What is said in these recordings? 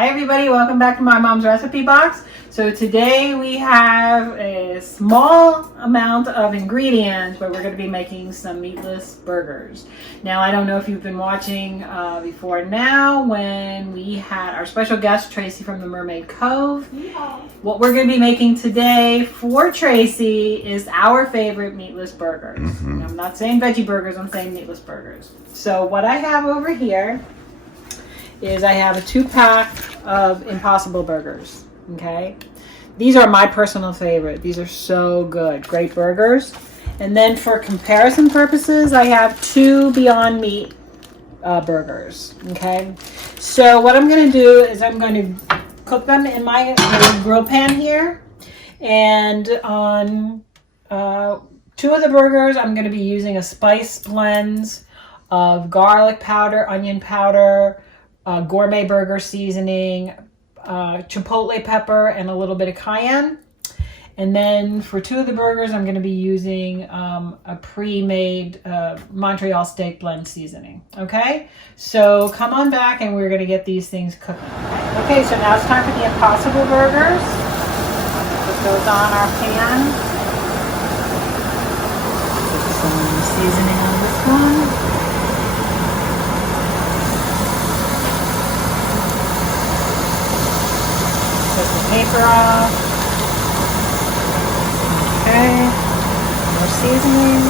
Hi everybody, welcome back to my mom's recipe box. So today we have a small amount of ingredients, but we're going to be making some meatless burgers. Now I don't know if you've been watching before now when we had our special guest Tracy from the Mermaid Cove. Yeah. What we're going to be making today for Tracy is our favorite meatless burgers. Mm-hmm. I'm not saying veggie burgers, I'm saying meatless burgers. So what I have over here is I have a 2-pack of Impossible Burgers, okay? These are my personal favorite. These are so good, great burgers. And then for comparison purposes, I have 2 Beyond Meat burgers, okay? So what I'm gonna do is I'm going to cook them in my grill pan here. And on 2 of the burgers, I'm gonna be using a spice blend of garlic powder, onion powder, gourmet burger seasoning, chipotle pepper, and a little bit of cayenne. And then for 2 of the burgers, I'm going to be using a pre-made Montreal steak blend seasoning. Okay, so come on back and we're going to get these things cooking. Okay, so now it's time for the Impossible Burgers. Put those on our pan. Put some seasoning on this one. Put the paper off. Okay. More seasoning.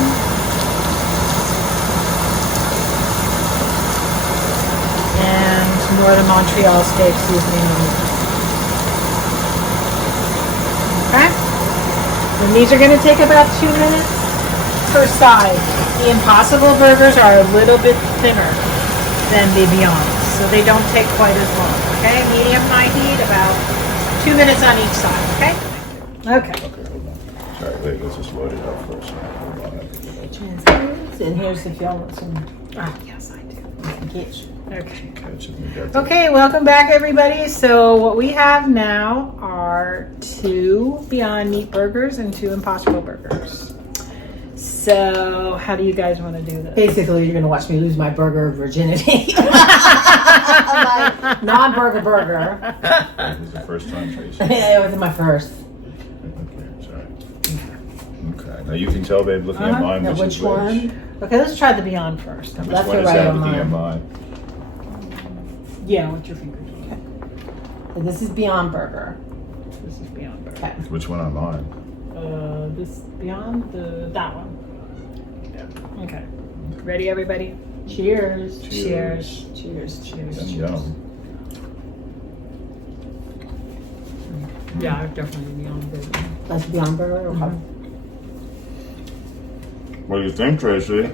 And some more of the Montreal steak seasoning on it. Okay. And these are going to take about 2 minutes per side. The Impossible Burgers are a little bit thinner than the Beyond, so they don't take quite as long. Okay, medium high heat, about 2 minutes on each side, okay? Okay. Okay, hold on. Sorry, wait, let's just load it up first. Hold on. And here's the film. Yes, I do. Get you. Okay. Okay. Okay, welcome back, everybody. So what we have now are 2 Beyond Meat burgers and 2 Impossible Burgers. So how do you guys want to do this? Basically, you're going to watch me lose my burger virginity. My non-burger burger. This is the first time, Tracy. Yeah, it was my first. Okay, sorry. Okay, now you can tell, babe, looking at mine, Now, which which is one? which. Okay, let's try the Beyond first. Which Left one or is right that on looking at mine? mine? Yeah, with your fingers. Okay. And this is Beyond Burger. This is Beyond Burger. Okay. Which one on mine? This Beyond that one. Yeah. Okay. Ready, everybody? Cheers. Cheers. Cheers. Cheers. Yum. Yeah, definitely Beyond Burger. That's Beyond Burger. Okay. What do you think, Tracy?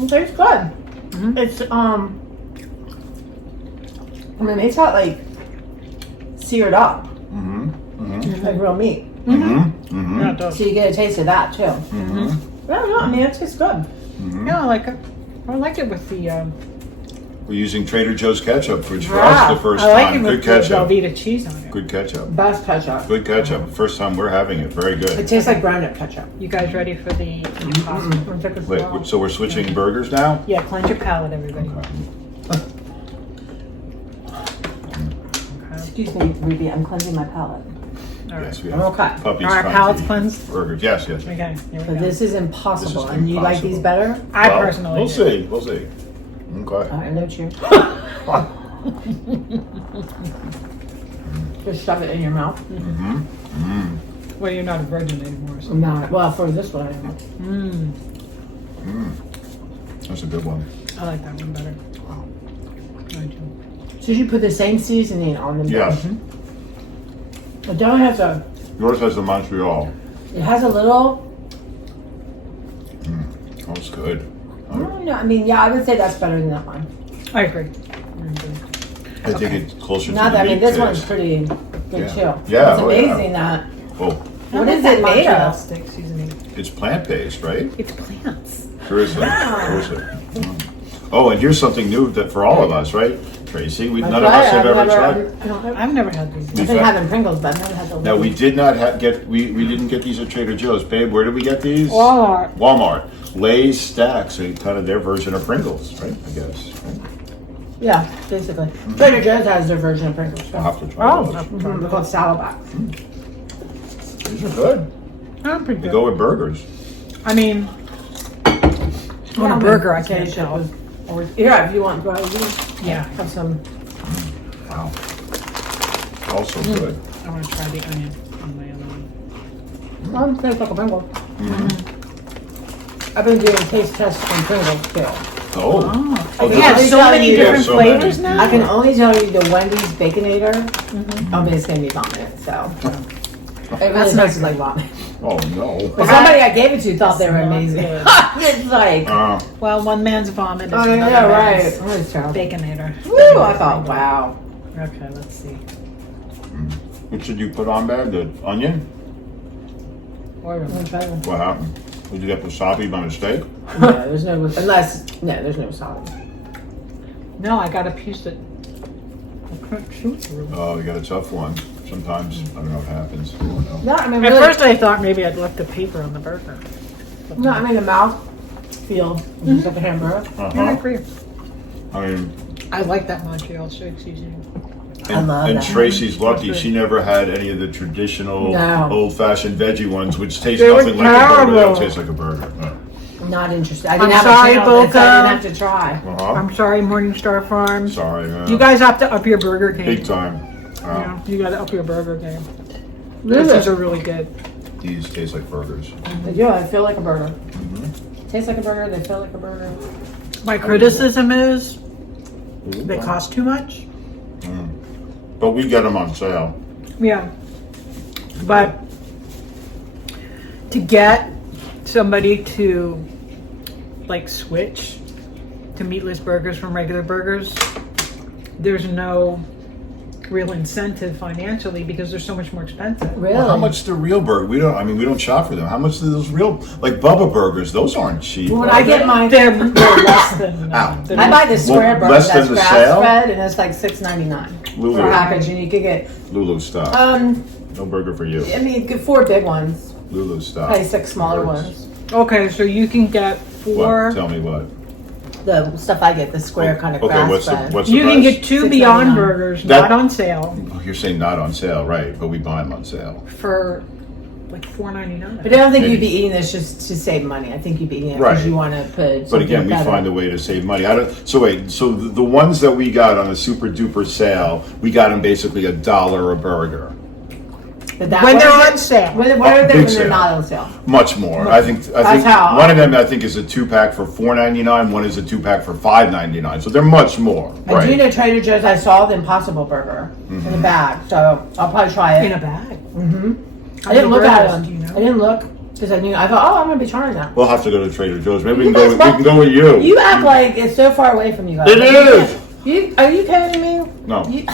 It tastes good. It's I mean, it's got like seared up, like real meat. Yeah, it does. So you get a taste of that too. Yeah, no, I mean, it tastes good. Yeah, I like it. I like it with the. We're using Trader Joe's ketchup, which for Yeah, us the first I like time. it Good with the ketchup. Velveeta cheese on it. Good ketchup. Best ketchup. Good ketchup. First time we're having it. Very It good. tastes like ground up ketchup. You guys ready for the Impossible? Wait, so we're switching burgers now? Yeah, cleanse your palate, everybody. Okay. Excuse me, Ruby, I'm cleansing my palate. All right. Yes, we I'm have okay. puppies. Are our trying palates to eat cleansed? Burgers. Yes, yes. Okay, here we So go. this is Impossible. This is And you like these Impossible. better? I Well, personally we'll do. see. We'll see. Okay. All right, no cheers. Just shove it in your mouth. Well, you're not a virgin anymore, so. No, well, for this one, I am. That's a good one. I like that one better. Wow. I do. So you put the same seasoning on them. Yes. It don't have a. Yours has the Montreal. It has a little. Oh, it's good. I don't know. I mean, yeah, I would say that's better than that one. I agree. I think it's closer Not to that, the I mean, meat this one's taste. pretty good Yeah. too. Yeah, It's oh, yeah. amazing that. Oh, What is it made Montreal of? steak seasoning. it's plant-based, right? It's plants. Seriously. Seriously. Oh, and here's something new that for all of us, right? Tracy, none of us have ever tried. I've never had these. I've been having Pringles, but I've never had the. Now we did not we didn't get these at Trader Joe's, babe. Where did we get these? Walmart. Walmart. Lay's stacks, so kind of their version of Pringles, right? I guess. Right? Yeah, basically. Trader Joe's has their version of Pringles. I'll So. have to try those. They're called salad box. These are good. I'm pretty They good. go with burgers. I mean, on a burger, I can't tell. Yeah, if you want to go ahead, Yeah, have some. Wow. Also good. I want to try the onion on my other one. Tastes like a Pringle. I've been doing taste tests on Pringles too. Oh. Oh, Oh, yeah, there's so many yeah, different so flavors many. now. I can only tell you the Wendy's Baconator. I mean, it's gonna be vomit. So it really tastes like vomit. Oh no. But somebody I gave it to thought they were That's not amazing. good. It's like, Well, one man's vomit is oh another yeah, right. man's Oh, it's terrible. Baconator. Woo! I thought, wow. Okay, let's see. What should you put on there? The onion? I'm trying to- What happened? Did you get wasabi by mistake? No, there's no there's no salad. No, I got a piece that I couldn't chew through. Oh, you got a tough one. Sometimes, I don't know what happens. I don't know. No, I mean At really, first I thought maybe I'd left the paper on the burger. no, I mean the mouth feel just like a hamburger. Yeah, I Uh-huh. agree. I mean, I like that Montreal shake seasoning. and, love and that. Tracy's lucky. That's She never had any of the traditional No. old-fashioned veggie ones, which taste They were nothing like a burger. They don't terrible. taste like a burger. No. Not interested. I I'm didn't have sorry, a channel that, so I Boca. didn't have to try. Uh-huh. I'm sorry, Morningstar Farms. Sorry, man. You guys have to up your burger game. Big time. Yeah, you got to up your burger game. Really? These are really good. These taste like burgers. They do. I feel like a burger. Tastes like a burger. They feel like a burger. My criticism is they cost too much. But we get them on sale. Yeah. But to get somebody to like switch to meatless burgers from regular burgers, there's no real incentive financially because they're so much more expensive. Really? Well, how much the real burger? We don't shop for them. How much do those real, like Bubba burgers? Those aren't cheap. When are I they? get mine, They're less than. Ow. than- I buy the square burger less that's than the grass sale? fed, and it's like $6.99 Lulu. for a package, and you could get Lulu stop. no burger for you. I mean, you get 4 big ones, Lulu stop. probably 6 smaller Burgers. ones. Okay, so you can get What? 4. Tell me what. The stuff I get, the square kind of Okay, grass what's the fed. what's the You can price? get 2 $6.99. Beyond Burgers, That- not on sale, Oh, you're saying not on sale, right? But we buy them on sale. for like $4.99. But I don't think Maybe. you'd be eating this just to save money. I think you'd be eating it Right. because you want to put. But again, we something find a better. way to save money. I don't. So wait. So the ones that we got on a super duper sale, we got them basically $1 a burger. But that When what they're is on it? sale. What are Oh, they big when they're sale. not on sale? Much more. I think how- one of them I think is a 2-pack for $4.99. One is a 2-pack for $5.99. So they're much more. I do Right. know Trader Joe's. I saw the Impossible Burger in a bag, so I'll probably try In it. a bag. I didn't look at them. Do you know? I didn't look because I knew. I thought, oh, I'm gonna be trying that. We'll have to go to Trader Joe's. Maybe we You can go. guys We want- can go with you. You act like it's so far away from you guys. It is. Are you kidding me? No. You,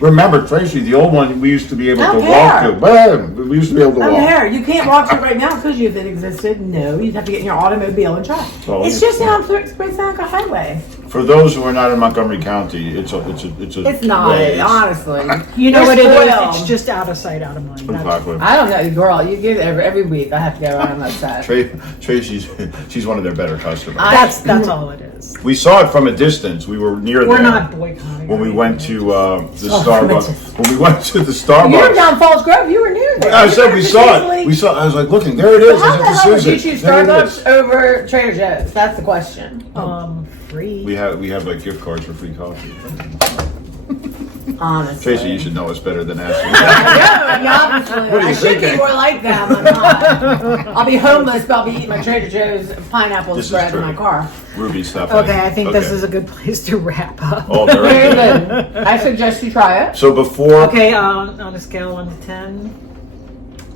Remember, Tracy, the old one we used to be able I to don't walk care. to. Bam! We used to be able to I'm walk. there. You can't walk to it right now because if it existed, no, you'd have to get in your automobile and try. Well, It's just down Spring Seneca Highway. For those who are not in Montgomery County, it's a. It's not, ways. honestly. You know You're what it is? spoiled. It's just out of sight, out of mind. That's- Exactly. I don't know, girl. You give it every week. I have to go around like that. Tracy's she's one of their better customers. That's all it is. We saw it from a distance. We were near We're there not boycotting. when we went to the Oh, Starbucks. When we went to the You were Starbucks. down Falls Grove. You were near there. I You said were we saw easily- it. We saw. I was like, looking, there it is. How Is the it the hell would you Susan? choose There it is. Starbucks over Trader Joe's? That's the question. Free. We have like gift cards for free coffee. Honestly. Tracy, you should know us better than asking. Obviously. What are you I should be thinking? more like them. I'm not. I'll be homeless, but I'll be eating my Trader Joe's pineapple This is spread in true. my car. Ruby stuff. Okay, I think this is a good place to wrap up. Oh, Very very good. good. I suggest you try it. So before Okay, on a scale of 1 to 10,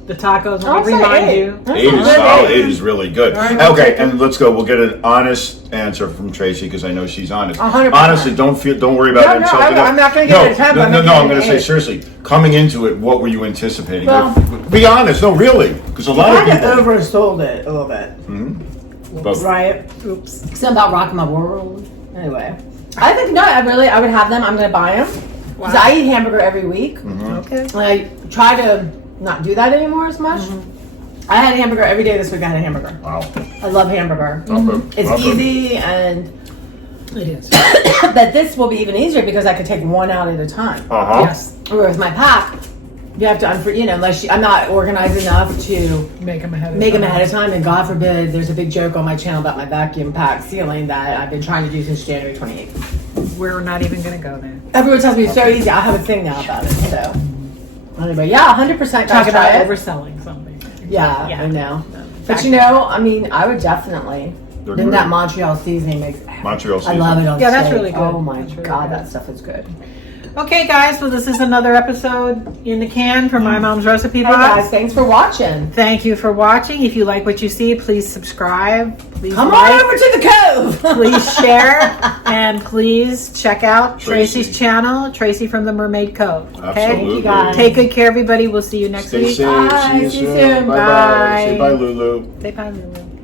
the tacos, I'll let me say remind 8. you. 8 is solid. 8 is really good. right, Okay, and let's go. We'll get an honest answer from Tracy because I know she's honest. 100%. Honestly, don't worry about No, no, insulting I'm us. not gonna give it a 10, but I'm No, gonna no, I'm give going it to an say 8. seriously. Coming into it, what were you anticipating? Well- Be honest. No, really, because a lot of Kind of people. oversold it a little bit. But- Right? Oops. Something about rocking my world. Anyway. I think, no, I would have them. I'm going to buy them. Because I eat hamburger every week. Okay. And I try to not do that anymore as much. I had a hamburger every day this week. I had a hamburger. Wow. I love hamburger. Okay. It's Okay. easy and It is. But this will be even easier because I could take one out at a time. Yes. Whereas my pack, you have to, unless I'm not organized enough to Make them ahead of time. And God forbid, there's a big joke on my channel about my vacuum pack sealing that I've been trying to do since January 28th. We're not even going to go there. Everyone tells me it's so easy. I have a thing now about it. So anyway, yeah, 100% Talk guys try about it. overselling something. Yeah, I know. But I would definitely. Then that Montreal seasoning makes. Montreal seasoning. I love it on Yeah, that's steak. really good. Oh my That's really God, good. that stuff is good. Okay, guys. Well, this is another episode in the can for My Mom's Recipe Hey Box. guys, thanks for watching. Thank you for watching. If you like what you see, please subscribe. Please Come like, on over to the cove. please share, and please check out Tracy. Tracy's channel, Tracy from the Mermaid Cove. Okay? Absolutely. Thank you, guys. Take good care, everybody. We'll see you next Stay week. safe. Bye. See you See you soon. soon. Bye bye. Bye. Say bye, Lulu. Say bye, Lulu.